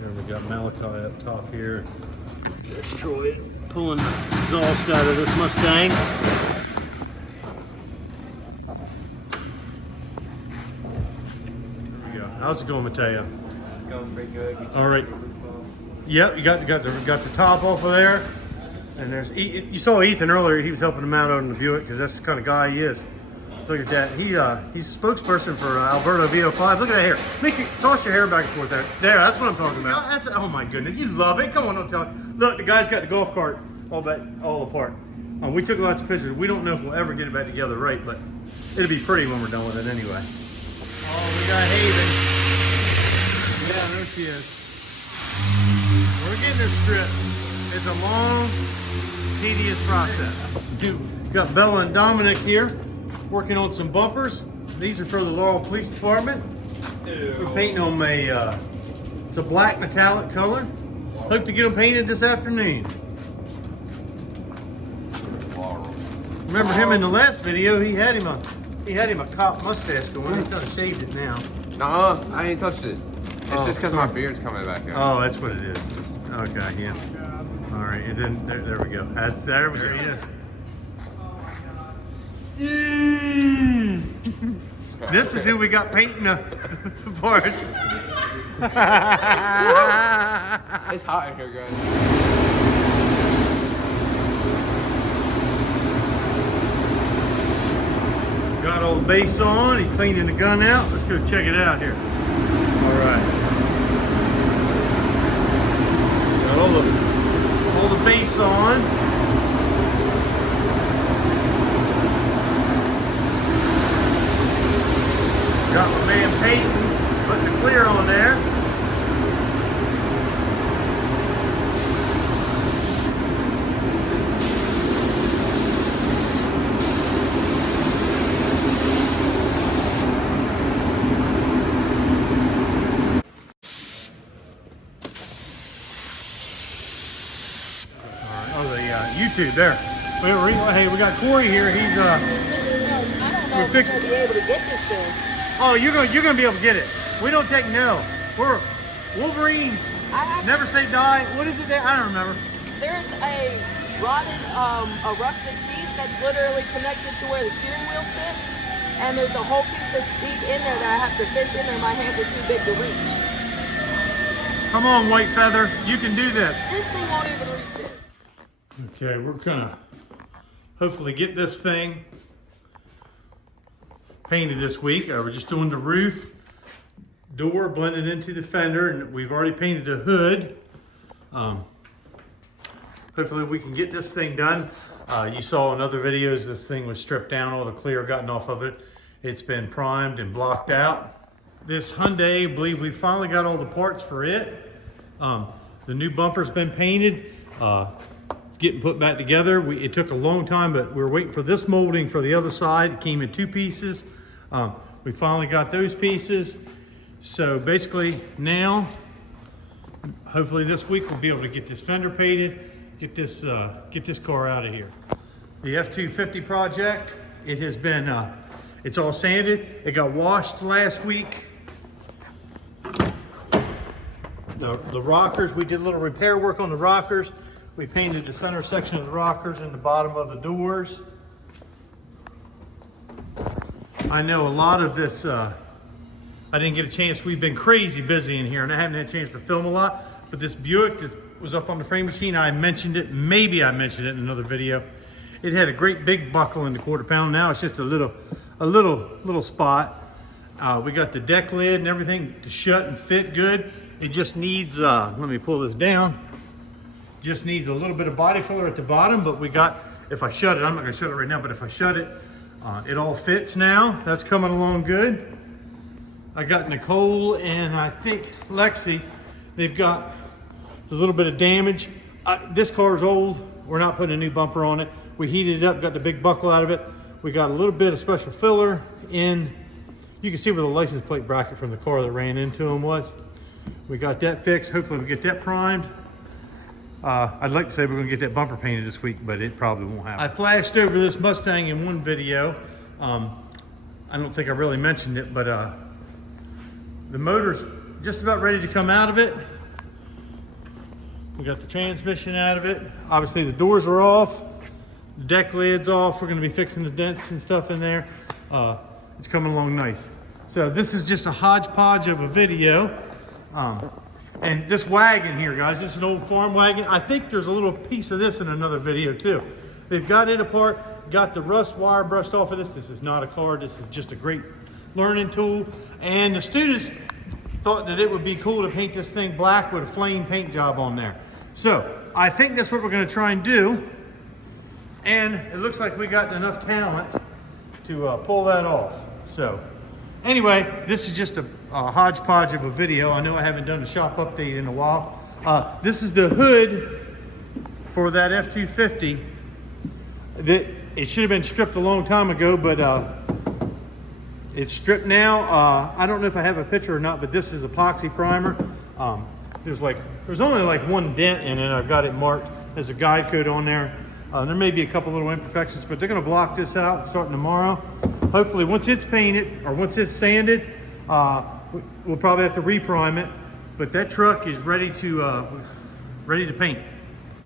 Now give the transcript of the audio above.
There we got Malachi up top here. There's Troy pulling the exhaust out of this Mustang. There we go. How's it going, Mateo? It's going pretty good. All right. Yep, you got the top off of there. And there's you saw Ethan earlier. He was helping him out on the Buick because that's the kind of guy he is. Look at that. He's a spokesperson for Alberto VO5. Look at that hair. Toss your hair back and forth there. There, that's what I'm talking about. That's, oh my goodness, you love it. Come on, don't tell me. Look, the guy's got the golf cart all apart. We took lots of pictures. We don't know if we'll ever get it back together right, but it'll be pretty when we're done with it anyway. Oh, we got Haven. Yeah, there she is. We're getting this strip. It's a long, tedious process. Got Bella and Dominic here working on some bumpers. These are for the Laurel Police Department. We're painting them it's a black metallic color. Hope to get them painted this afternoon. Remember him in the last video? He had him a cop mustache going. He kind of shaved it now. No, I ain't touched it. It's just because my beard's coming back out. Oh, that's what it is. Okay, yeah. All right, and then there we go. There he is. This is who we got painting the parts. It's hot in here, guys. Got all the base on. He's cleaning the gun out. Let's go check it out here. All right. Got all the base on. Got my man Peyton putting the clear on there. All right. Oh, the YouTube there. Hey, we got Corey here. He's I don't know we're if fixing. we're gonna be able to get this thing. Oh, you're gonna be able to get it. We don't take no. We're Wolverines. Never say die. What is it? I don't remember. There's a rotted, a rusted piece that's literally connected to where the steering wheel sits, and there's a whole piece that's deep in there that I have to fish in there. My hands are too big to reach. Come on, White Feather. You can do this. This thing won't even reach it. Okay, we're gonna hopefully get this thing painted this week. We're just doing the roof, door blended into the fender, and we've already painted the hood. Hopefully we can get this thing done. You saw in other videos this thing was stripped down, all the clear gotten off of it. It's been primed and blocked out. This Hyundai, I believe we finally got all the parts for it. The new bumper's been painted. It's getting put back together. It took a long time, but we're waiting for this molding for the other side. It came in 2 pieces. We finally got those pieces. So basically now, hopefully this week we'll be able to get this fender painted, get this car out of here. The F-250 project, it has been, it's all sanded. It got washed last week. The rockers, we did a little repair work on the rockers. We painted the center section of the rockers and the bottom of the doors. I know a lot of this, I didn't get a chance. We've been crazy busy in here and I haven't had a chance to film a lot, but this Buick that was up on the frame machine, I mentioned it, maybe I mentioned it in another video. It had a great big buckle in the quarter pound. Now it's just a little spot. We got the deck lid and everything to shut and fit good. It just needs, let me pull this down. Just needs a little bit of body filler at the bottom, but we got, if I shut it, I'm not gonna shut it right now, but if I shut it, it all fits now. That's coming along good. I got Nicole and I think Lexi, they've got a little bit of damage. This car's old. We're not putting a new bumper on it. We heated it up, got the big buckle out of it. We got a little bit of special filler in. You can see where the license plate bracket from the car that ran into him was. We got that fixed. Hopefully we get that primed. I'd like to say we're gonna get that bumper painted this week, but it probably won't happen. I flashed over this Mustang in one video. I don't think I really mentioned it, but the motor's just about ready to come out of it. We got the transmission out of it. Obviously the doors are off. The deck lid's off. We're gonna be fixing the dents and stuff in there. It's coming along nice. So this is just a hodgepodge of a video. And this wagon here, guys, this is an old farm wagon. I think there's a little piece of this in another video too. They've got it apart, got the rust wire brushed off of this. This is not a car, this is just a great learning tool. And the students thought that it would be cool to paint this thing black with a flame paint job on there. So I think that's what we're gonna try and do. And it looks like we got enough talent to pull that off. So anyway, this is just a hodgepodge of a video. I know I haven't done a shop update in a while. This is the hood for that F-250. It should have been stripped a long time ago, but it's stripped now. I don't know if I have a picture or not, but this is epoxy primer. There's only like one dent in it. I've got it marked as a guide code on there. There may be a couple little imperfections, but they're gonna block this out starting tomorrow. Hopefully once it's painted or once it's sanded, we'll probably have to reprime it, but that truck is ready to paint.